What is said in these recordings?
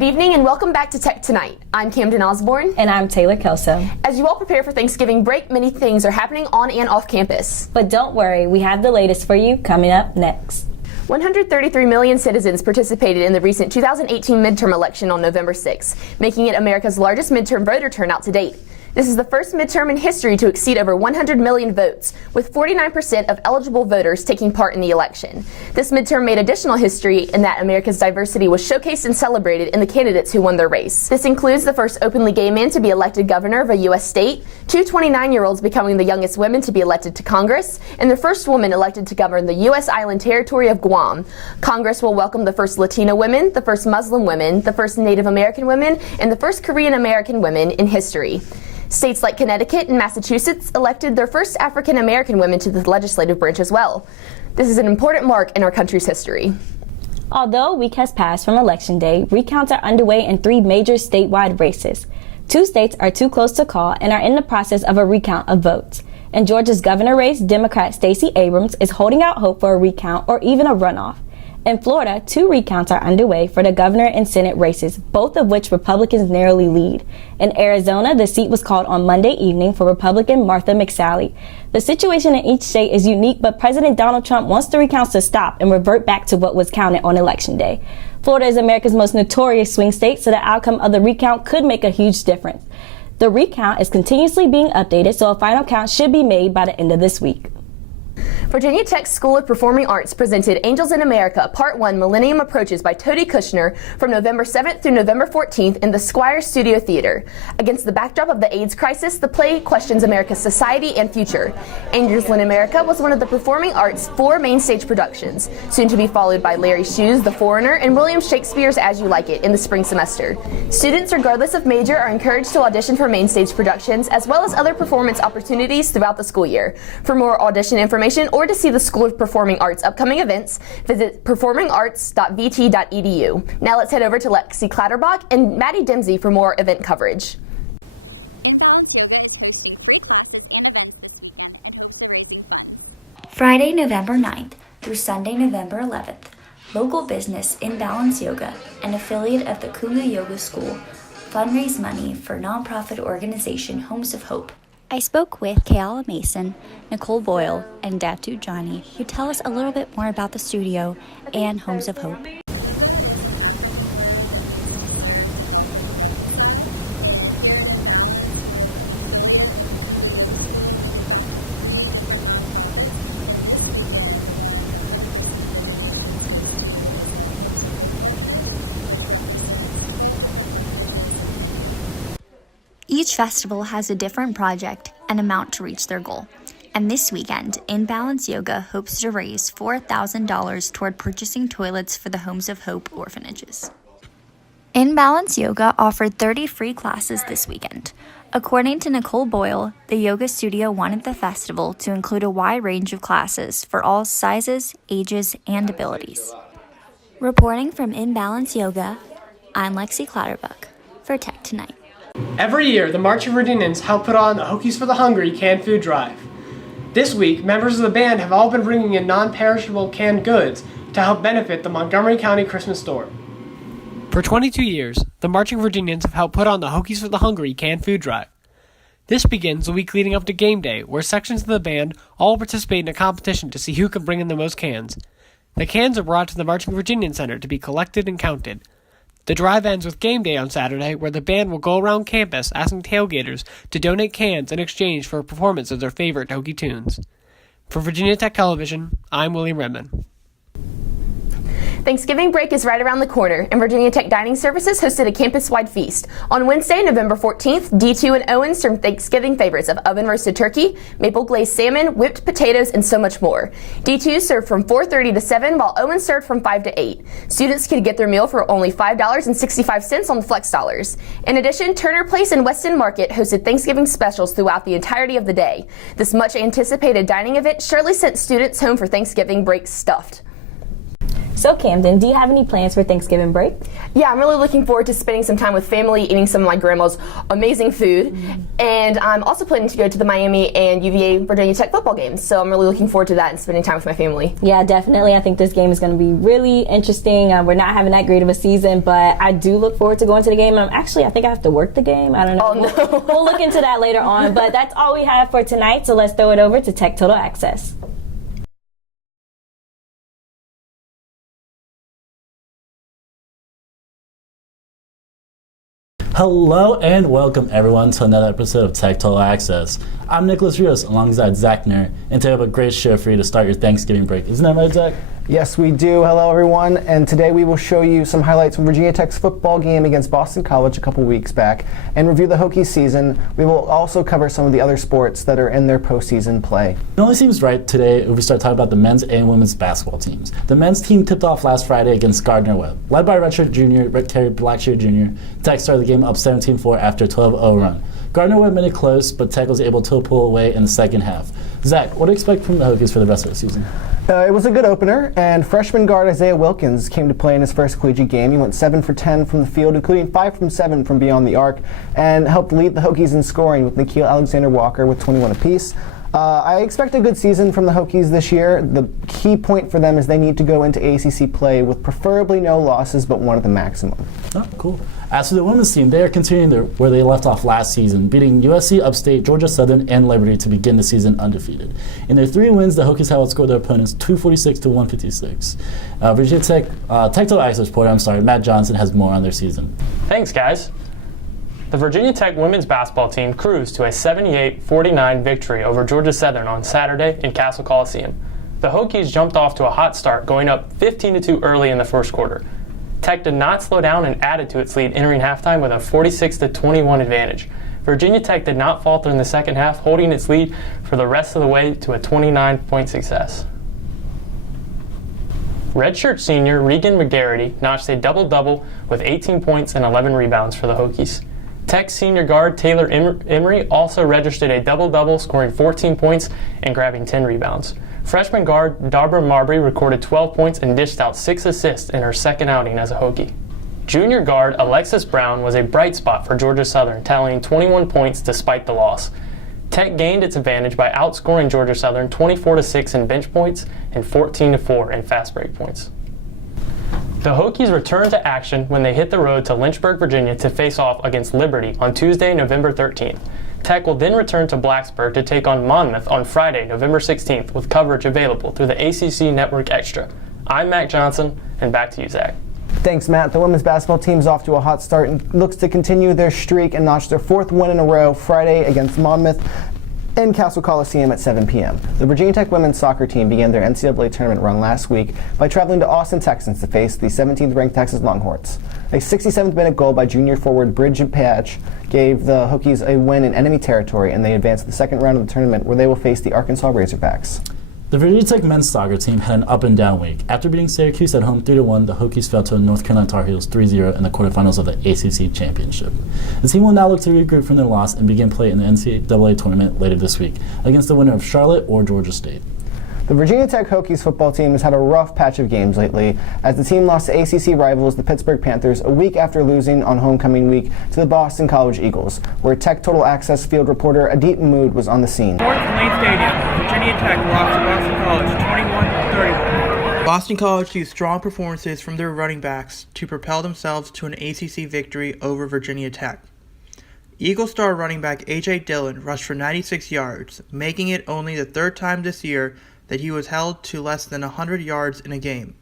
Good evening and welcome back to Tech Tonight. I'm Camden Osborne. And I'm Taylor Kelso. As you all prepare for Thanksgiving break, many things are happening on and off campus. But don't worry, we have the latest for you coming up next. 133 million citizens participated in the recent 2018 midterm election on November 6, making it America's largest midterm voter turnout to date. This is the first midterm in history to exceed over 100 million votes, with 49% of eligible voters taking part in the election. This midterm made additional history in that America's diversity was showcased and celebrated in the candidates who won their race. This includes the first openly gay man to be elected governor of a U.S. state, two 29-year-olds becoming the youngest women to be elected to Congress, and the first woman elected to govern the U.S. island territory of Guam. Congress will welcome the first Latino women, the first Muslim women, the first Native American women, and the first Korean American women in history. States like Connecticut and Massachusetts elected their first African American women to the legislative branch as well. This is an important mark in our country's history. Although a week has passed from Election Day, recounts are underway in 3 major statewide races. 2 states are too close to call and are in the process of a recount of votes. In Georgia's governor race, Democrat Stacey Abrams is holding out hope for a recount or even a runoff. In Florida, 2 recounts are underway for the governor and Senate races, both of which Republicans narrowly lead. In Arizona, the seat was called on Monday evening for Republican Martha McSally. The situation in each state is unique, but President Donald Trump wants the recounts to stop and revert back to what was counted on Election Day. Florida is America's most notorious swing state, so the outcome of the recount could make a huge difference. The recount is continuously being updated, so a final count should be made by the end of this week. Virginia Tech School of Performing Arts presented Angels in America Part 1 Millennium Approaches by Tody Kushner from November 7th through November 14th in the Squire Studio Theater. Against the backdrop of the AIDS crisis, the play questions America's society and future. Angels in America was one of the Performing Arts' 4 main stage productions, soon to be followed by Larry Shue's The Foreigner and William Shakespeare's As You Like It in the spring semester. Students, regardless of major, are encouraged to audition for main stage productions as well as other performance opportunities throughout the school year. For more audition information or to see the School of Performing Arts upcoming events, visit performingarts.vt.edu. Now let's head over to Lexi Clatterbach and Maddie Dempsey for more event coverage. Friday, November 9th through Sunday, November 11th, local business Imbalance Yoga, an affiliate of the Kungu Yoga School, fundraise money for nonprofit organization Homes of Hope. I spoke with Kayala Mason, Nicole Boyle, and Datu Johnny, who tell us a little bit more about the studio and Homes of Hope. Each festival has a different project and amount to reach their goal. And this weekend, Imbalance Yoga hopes to raise $4,000 toward purchasing toilets for the Homes of Hope orphanages. Imbalance Yoga offered 30 free classes this weekend. According to Nicole Boyle, the yoga studio wanted the festival to include a wide range of classes for all sizes, ages, and abilities. Reporting from Imbalance Yoga, I'm Lexi Clatterbach for Tech Tonight. Every year, the Marching Virginians help put on the Hokies for the Hungry canned food drive. This week, members of the band have all been bringing in non-perishable canned goods to help benefit the Montgomery County Christmas store. For 22 years, the Marching Virginians have helped put on the Hokies for the Hungry canned food drive. This begins the week leading up to game day, where sections of the band all participate in a competition to see who can bring in the most cans. The cans are brought to the Marching Virginian Center to be collected and counted. The drive ends with game day on Saturday, where the band will go around campus asking tailgaters to donate cans in exchange for a performance of their favorite Hokie tunes. For Virginia Tech Television, I'm William Redmond. Thanksgiving break is right around the corner, and Virginia Tech Dining Services hosted a campus-wide feast. On Wednesday, November 14th, D2 and Owens served Thanksgiving favorites of oven-roasted turkey, maple-glazed salmon, whipped potatoes, and so much more. D2 served from 4:30 to 7, while Owens served from 5 to 8. Students could get their meal for only $5.65 on the Flex Dollars. In addition, Turner Place and Weston Market hosted Thanksgiving specials throughout the entirety of the day. This much-anticipated dining event surely sent students home for Thanksgiving break stuffed. So Camden, do you have any plans for Thanksgiving break? Yeah, I'm really looking forward to spending some time with family, eating some of my grandma's amazing food, and I'm also planning to go to the Miami and UVA Virginia Tech football games, so I'm really looking forward to that and spending time with my family. Yeah, definitely. I think this game is going to be really interesting. We're not having that great of a season, but I do look forward to going to the game. I think I have to work the game. I don't know. Oh, no. We'll look into that later on, but that's all we have for tonight, so let's throw it over to Tech Total Access. Hello and welcome everyone to another episode of Tech Total Access. I'm Nicholas Rios alongside Zach Nair, and today we have a great show for you to start your Thanksgiving break. Isn't that right, Zach? Yes, we do. Hello, everyone. And today we will show you some highlights from Virginia Tech's football game against Boston College a couple weeks back and review the Hokies season. We will also cover some of the other sports that are in their postseason play. It only seems right today if we start talking about the men's and women's basketball teams. The men's team tipped off last Friday against Gardner-Webb. Led by redshirt junior Terry Blackshear Jr., Tech started the game up 17-4 after a 12-0 run. Gardner-Webb made it close, but Tech was able to pull away in the second half. Zach, what do you expect from the Hokies for the rest of the season? It was a good opener, and freshman guard Isaiah Wilkins came to play in his first collegiate game. He went 7 for 10 from the field, including 5 from 7 from beyond the arc, and helped lead the Hokies in scoring with Nikhil Alexander-Walker with 21 apiece. I expect a good season from the Hokies this year. The key point for them is they need to go into ACC play with preferably no losses, but one at the maximum. Oh, cool. As for the women's team, they are continuing where they left off last season, beating USC, Upstate, Georgia Southern, and Liberty to begin the season undefeated. In their 3 wins, the Hokies have outscored their opponents 246 to 156. Virginia Tech Total Access reporter, Matt Johnson has more on their season. Thanks, guys. The Virginia Tech women's basketball team cruised to a 78-49 victory over Georgia Southern on Saturday in Cassell Coliseum. The Hokies jumped off to a hot start, going up 15-2 early in the first quarter. Tech did not slow down and added to its lead, entering halftime with a 46-21 advantage. Virginia Tech did not falter in the second half, holding its lead for the rest of the way to a 29-point success. Redshirt senior Regan McGarity notched a double-double with 18 points and 11 rebounds for the Hokies. Tech senior guard Taylor Emery also registered a double-double, scoring 14 points and grabbing 10 rebounds. Freshman guard Darbra Marbury recorded 12 points and dished out 6 assists in her second outing as a Hokie. Junior guard Alexis Brown was a bright spot for Georgia Southern, tallying 21 points despite the loss. Tech gained its advantage by outscoring Georgia Southern 24-6 in bench points and 14-4 in fast break points. The Hokies returned to action when they hit the road to Lynchburg, Virginia to face off against Liberty on Tuesday, November 13th. Tech will then return to Blacksburg to take on Monmouth on Friday, November 16th, with coverage available through the ACC Network Extra. I'm Matt Johnson, and back to you, Zach. Thanks, Matt. The women's basketball team's off to a hot start and looks to continue their streak and notch their 4th win in a row Friday against Monmouth in Cassell Coliseum at 7 p.m. The Virginia Tech women's soccer team began their NCAA tournament run last week by traveling to Austin, Texas to face the 17th-ranked Texas Longhorns. A 67th-minute goal by junior forward Bridget Patch gave the Hokies a win in enemy territory, and they advanced to the second round of the tournament where they will face the Arkansas Razorbacks. The Virginia Tech men's soccer team had an up-and-down week. After beating Syracuse at home 3-1, the Hokies fell to North Carolina Tar Heels 3-0 in the quarterfinals of the ACC Championship. The team will now look to regroup from their loss and begin play in the NCAA tournament later this week against the winner of Charlotte or Georgia State. The Virginia Tech Hokies football team has had a rough patch of games lately as the team lost to ACC rivals the Pittsburgh Panthers a week after losing on homecoming week to the Boston College Eagles, where Tech Total Access field reporter Adit Mahmood was on the scene. North Lane Stadium, Virginia Tech lost to Boston College 21-31. Boston College used strong performances from their running backs to propel themselves to an ACC victory over Virginia Tech. Eagle star running back A.J. Dillon rushed for 96 yards, making it only the 3rd time this year that he was held to less than 100 yards in a game.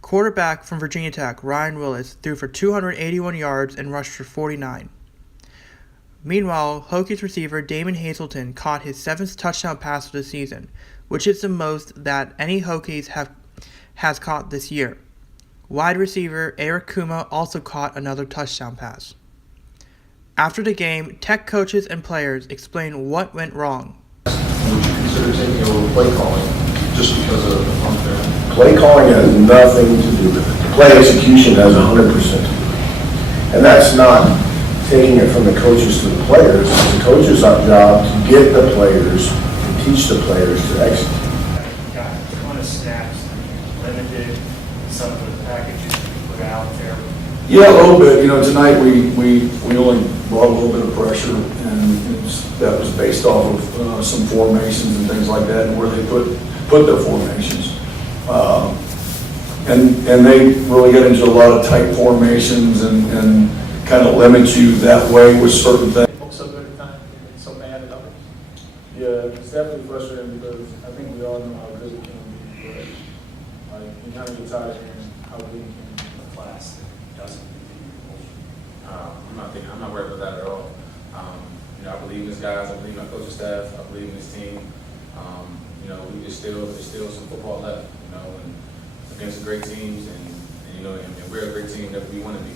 Quarterback from Virginia Tech, Ryan Willis, threw for 281 yards and rushed for 49. Meanwhile, Hokies receiver Damon Hazelton caught his 7th touchdown pass of the season, which is the most that any Hokies has caught this year. Wide receiver Eric Kuma also caught another touchdown pass. After the game, Tech coaches and players explained what went wrong. Would you consider taking over play calling just because of unfair? Play calling has nothing to do with it. Play execution has 100% to do with it. And that's not taking it from the coaches to the players. It's the coach's job to get the players and teach the players to execute. Got a ton of snaps, limited Yeah, a little bit. You know, tonight we only brought a little bit of pressure, and that was based off of some formations and things like that, and where they put their formations. And they really get into a lot of tight formations and kind of limit you that way with certain things. So good at times and so bad at others. Yeah, it's definitely frustrating because I think we all know how good it can be, but you kind of get tired of hearing how good it can be. A class that doesn't I'm not worried about that at all. I believe in these guys. I believe in our coaching staff. I believe in this team. There's still some football left. And against great teams, and we're a great team that we want to be.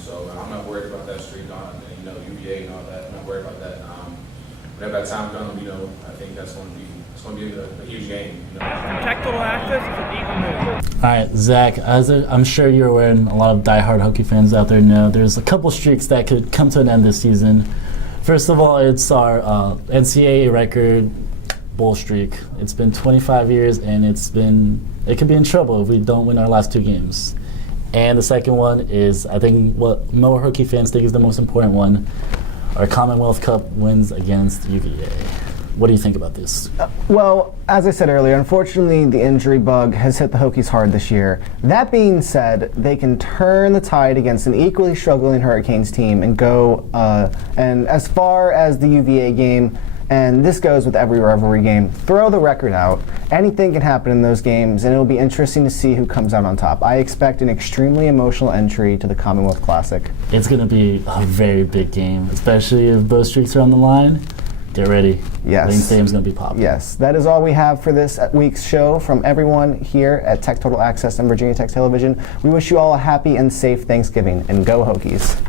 So I'm not worried about that streak on, UVA and all that. I'm not worried about that. Whenever that time comes, I think that's going to be a huge game. Tech Total Access is a deep move. All right, Zach, as I'm sure you're aware, and a lot of diehard Hokie fans out there know, there's a couple streaks that could come to an end this season. First of all, it's our NCAA record bowl streak. It's been 25 years, and it could be in trouble if we don't win our last 2 games. And the second one is, I think, what more Hokie fans think is the most important one, our Commonwealth Cup wins against UVA. What do you think about this? Well, as I said earlier, unfortunately, the injury bug has hit the Hokies hard this year. That being said, they can turn the tide against an equally struggling Hurricanes team and go, and as far as the UVA game, and this goes with every rivalry game, throw the record out. Anything can happen in those games, and it'll be interesting to see who comes out on top. I expect an extremely emotional entry to the Commonwealth Classic. It's going to be a very big game, especially if both streaks are on the line. Get ready. Yes. Lane Stadium's going to be popping. Yes. That is all we have for this week's show from everyone here at Tech Total Access and Virginia Tech Television. We wish you all a happy and safe Thanksgiving, and go Hokies.